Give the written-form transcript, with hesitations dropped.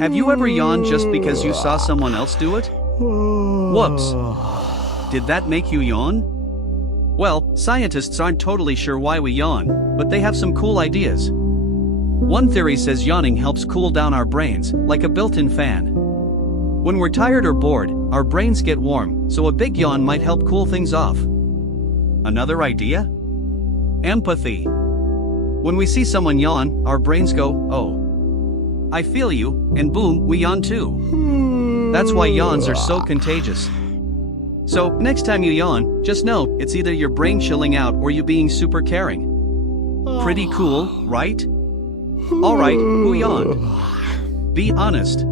Have you ever yawned just because you saw someone else do it? Whoops. Did that make you yawn? Well, scientists aren't totally sure why we yawn, but they have some cool ideas. One theory says yawning helps cool down our brains, like a built-in fan. When we're tired or bored, our brains get warm, so a big yawn might help cool things off. Another idea? Empathy. When we see someone yawn, our brains go, "Oh, I feel you," and boom, we yawn too. That's why yawns are so contagious. So, next time you yawn, just know, it's either your brain chilling out or you being super caring. Pretty cool, right? Alright, who yawned? Be honest.